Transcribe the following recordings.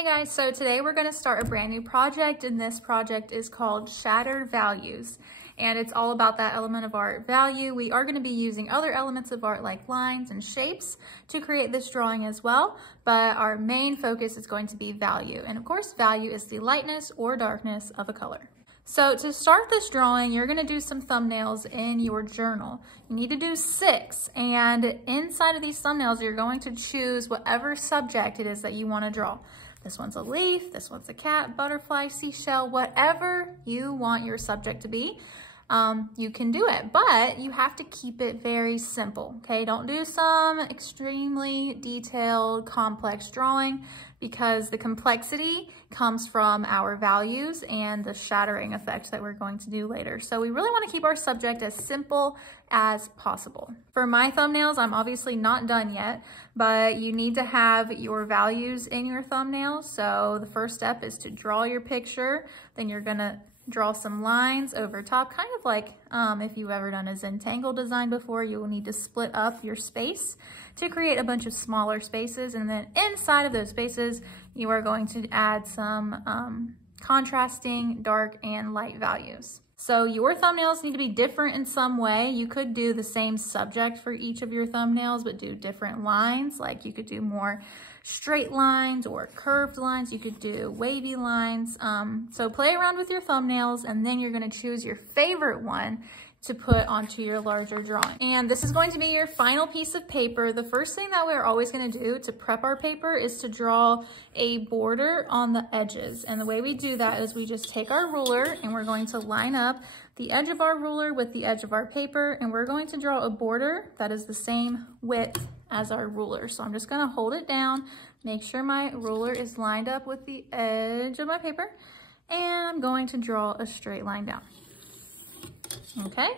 Hey guys, so today we're going to start a brand new project, and this project is called Shattered Values, and it's all about that element of art, value. We are going to be using other elements of art like lines and shapes to create this drawing as well, but our main focus is going to be value, and of course value is the lightness or darkness of a color. So to start this drawing, you're gonna do some thumbnails in your journal. You need to do 6, and inside of these thumbnails, you're going to choose whatever subject it is that you wanna draw. This one's a leaf, this one's a cat, butterfly, seashell, whatever you want your subject to be. You can do it, but you have to keep it very simple, okay? Don't do some extremely detailed, complex drawing, because the complexity comes from our values and the shattering effect that we're going to do later. So we really want to keep our subject as simple as possible. For my thumbnails, I'm obviously not done yet, but you need to have your values in your thumbnail. So the first step is to draw your picture, then you're gonna draw some lines over top, kind of like if you've ever done a Zentangle design before, you will need to split up your space to create a bunch of smaller spaces, and then inside of those spaces you are going to add some contrasting dark and light values. So your thumbnails need to be different in some way. You could do the same subject for each of your thumbnails, but do different lines. Like you could do more straight lines or curved lines. You could do wavy lines. So play around with your thumbnails, and then you're gonna choose your favorite one to put onto your larger drawing. And this is going to be your final piece of paper. The first thing that we're always gonna do to prep our paper is to draw a border on the edges. And the way we do that is we just take our ruler and we're going to line up the edge of our ruler with the edge of our paper, and we're going to draw a border that is the same width as our ruler. So I'm just gonna hold it down, make sure my ruler is lined up with the edge of my paper, and I'm going to draw a straight line down. Okay,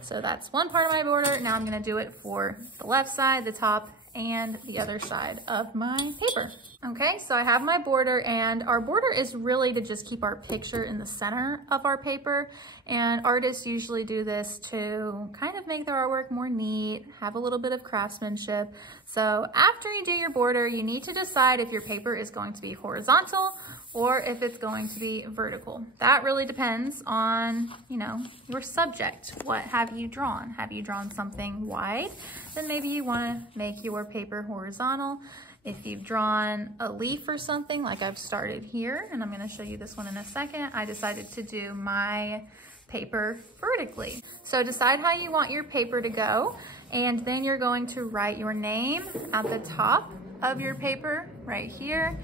so that's one part of my border. Now I'm gonna do it for the left side, the top, and the other side of my paper. Okay, so I have my border, and our border is really to just keep our picture in the center of our paper, and artists usually do this to kind of make their artwork more neat, have a little bit of craftsmanship. So after you do your border, you need to decide if your paper is going to be horizontal or if it's going to be vertical. That really depends on, you know, your subject. What have you drawn? Have you drawn something wide? Then maybe you wanna make your paper horizontal. If you've drawn a leaf or something, like I've started here, and I'm gonna show you this one in a second, I decided to do my paper vertically. So decide how you want your paper to go, and then you're going to write your name at the top of your paper, right here,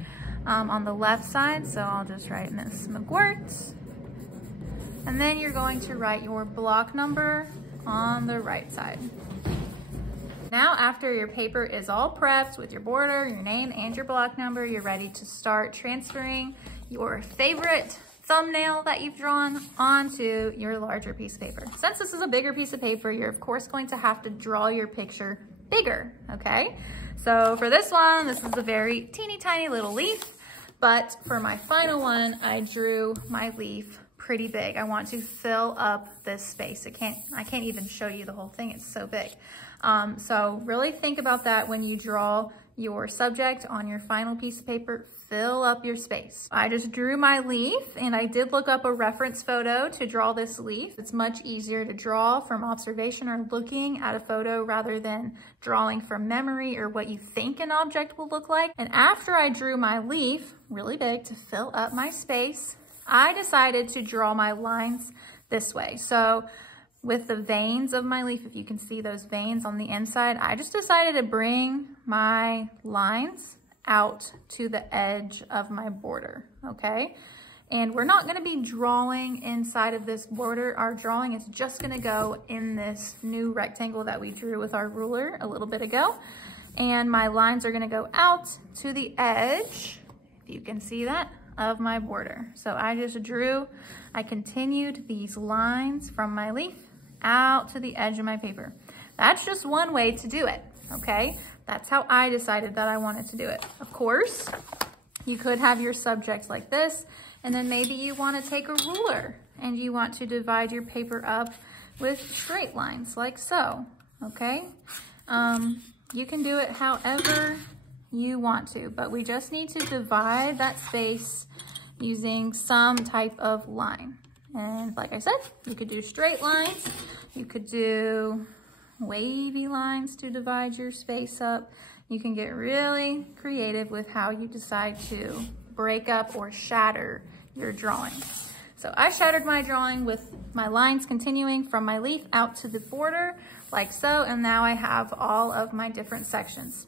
on the left side. So I'll just write Miss McGuirt. And then you're going to write your block number on the right side. Now, after your paper is all prepped with your border, your name, and your block number, you're ready to start transferring your favorite thumbnail that you've drawn onto your larger piece of paper. Since this is a bigger piece of paper, you're of course going to have to draw your picture bigger, okay? So for this one, this is a very teeny tiny little leaf, but for my final one, I drew my leaf pretty big. I want to fill up this space. I can't even show you the whole thing, it's so big. So really think about that when you draw your subject on your final piece of paper. Fill up your space. I just drew my leaf, and I did look up a reference photo to draw this leaf. It's much easier to draw from observation or looking at a photo rather than drawing from memory or what you think an object will look like. And after I drew my leaf really big to fill up my space, I decided to draw my lines this way. So with the veins of my leaf, if you can see those veins on the inside, I just decided to bring my lines out to the edge of my border, okay? And we're not gonna be drawing inside of this border. Our drawing is just gonna go in this new rectangle that we drew with our ruler a little bit ago. And my lines are gonna go out to the edge, if you can see that, of my border. So I just drew, I continued these lines from my leaf out to the edge of my paper. That's just one way to do it, okay? That's how I decided that I wanted to do it. Of course, you could have your subject like this, and then maybe you want to take a ruler and you want to divide your paper up with straight lines like so, okay? You can do it however you want to, but we just need to divide that space using some type of line. And like I said, you could do straight lines, you could do wavy lines to divide your space up. You can get really creative with how you decide to break up or shatter your drawing. So I shattered my drawing with my lines continuing from my leaf out to the border, like so, and now I have all of my different sections.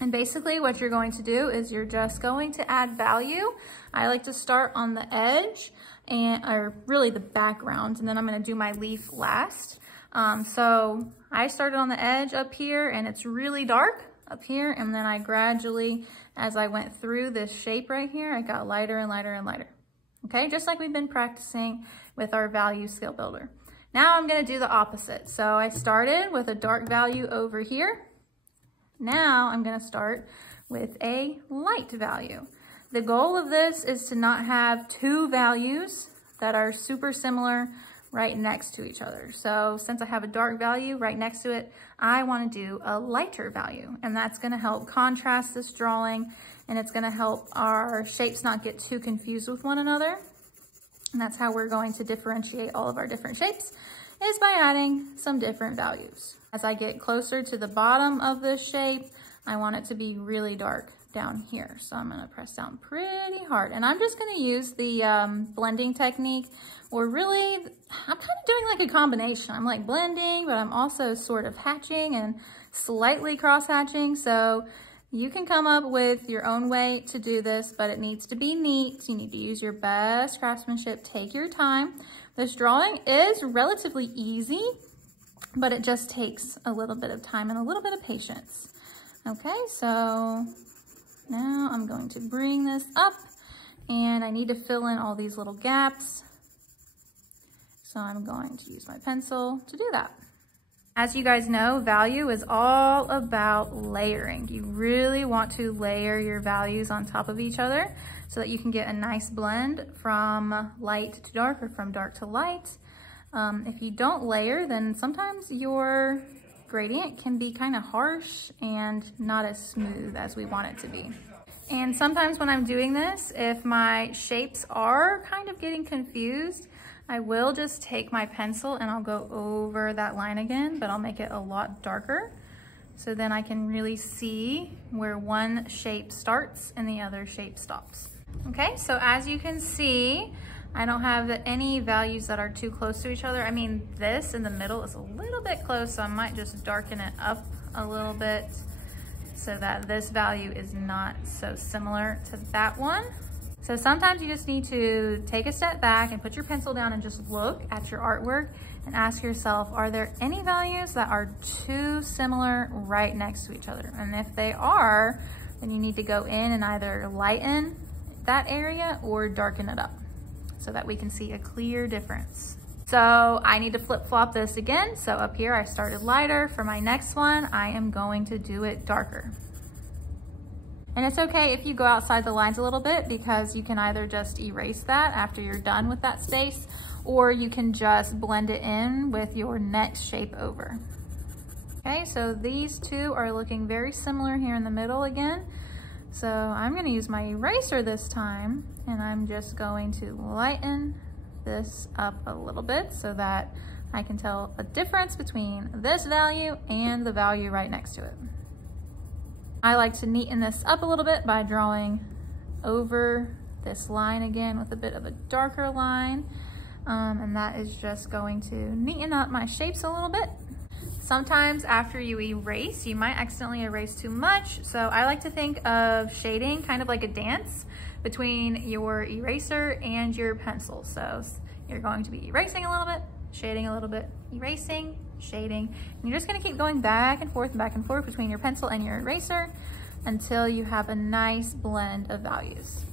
And basically what you're going to do is you're just going to add value. I like to start on the edge, or really the background, and then I'm gonna do my leaf last. So I started on the edge up here, and it's really dark up here, and then I gradually, as I went through this shape right here, I got lighter and lighter and lighter. Okay, just like we've been practicing with our value skill builder. Now I'm gonna do the opposite. So I started with a dark value over here. Now I'm gonna start with a light value. The goal of this is to not have two values that are super similar right next to each other. So since I have a dark value right next to it, I want to do a lighter value, and that's going to help contrast this drawing, and it's going to help our shapes not get too confused with one another. And that's how we're going to differentiate all of our different shapes, is by adding some different values. As I get closer to the bottom of this shape, I want it to be really dark down here. So I'm gonna press down pretty hard, and I'm just gonna use the blending technique, or really, I'm kind of doing like a combination. I'm like blending, but I'm also sort of hatching and slightly cross hatching. So you can come up with your own way to do this, but it needs to be neat. You need to use your best craftsmanship. Take your time. This drawing is relatively easy, but it just takes a little bit of time and a little bit of patience. Okay, so now I'm going to bring this up, and I need to fill in all these little gaps. So I'm going to use my pencil to do that. As you guys know, value is all about layering. You really want to layer your values on top of each other so that you can get a nice blend from light to dark, or from dark to light. If you don't layer, then sometimes your gradient can be kind of harsh and not as smooth as we want it to be. And sometimes when I'm doing this, if my shapes are kind of getting confused, I will just take my pencil and I'll go over that line again, but I'll make it a lot darker. So then I can really see where one shape starts and the other shape stops. Okay, so as you can see, I don't have any values that are too close to each other. I mean, this in the middle is a little bit close, so I might just darken it up a little bit so that this value is not so similar to that one. So sometimes you just need to take a step back and put your pencil down and just look at your artwork and ask yourself, are there any values that are too similar right next to each other? And if they are, then you need to go in and either lighten that area or darken it up so that we can see a clear difference. So I need to flip-flop this again. So up here I started lighter. For my next one, I am going to do it darker. And it's okay if you go outside the lines a little bit, because you can either just erase that after you're done with that space, or you can just blend it in with your next shape over. Okay, so these two are looking very similar here in the middle again. So I'm gonna use my eraser this time, and I'm just going to lighten this up a little bit so that I can tell a difference between this value and the value right next to it. I like to neaten this up a little bit by drawing over this line again with a bit of a darker line. And that is just going to neaten up my shapes a little bit. Sometimes after you erase, you might accidentally erase too much. So I like to think of shading kind of like a dance between your eraser and your pencil. So you're going to be erasing a little bit, shading a little bit, erasing, shading. And you're just gonna keep going back and forth between your pencil and your eraser until you have a nice blend of values.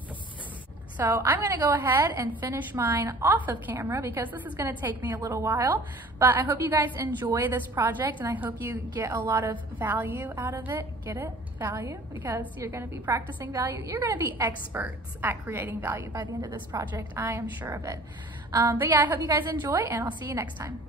So I'm gonna go ahead and finish mine off of camera because this is gonna take me a little while, but I hope you guys enjoy this project and I hope you get a lot of value out of it. Get it? Value? Because you're gonna be practicing value. You're gonna be experts at creating value by the end of this project. I am sure of it. But yeah, I hope you guys enjoy, and I'll see you next time.